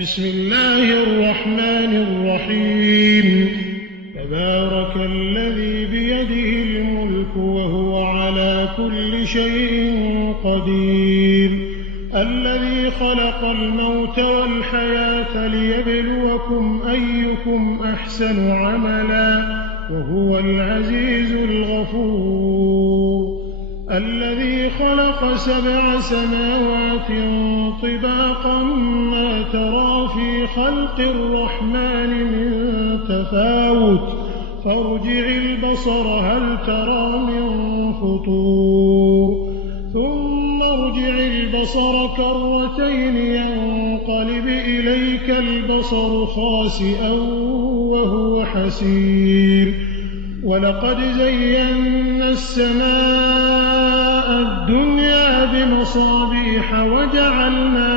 بسم الله الرحمن الرحيم. تبارك الذي بيده الملك وهو على كل شيء قدير، الذي خلق الموت والحياة ليبلوكم أيكم أحسن عملا وهو العزيز الغفور، الذي خلق 7 سماوات طباقا ما ترى في خلق الرحمن من تفاوت، فارجع البصر هل ترى من فطور، ثم ارجع البصر كرتين ينقلب إليك البصر خاسئا وهو حسير، ولقد زينا السماء الدنيا بمصابيح وجعلنا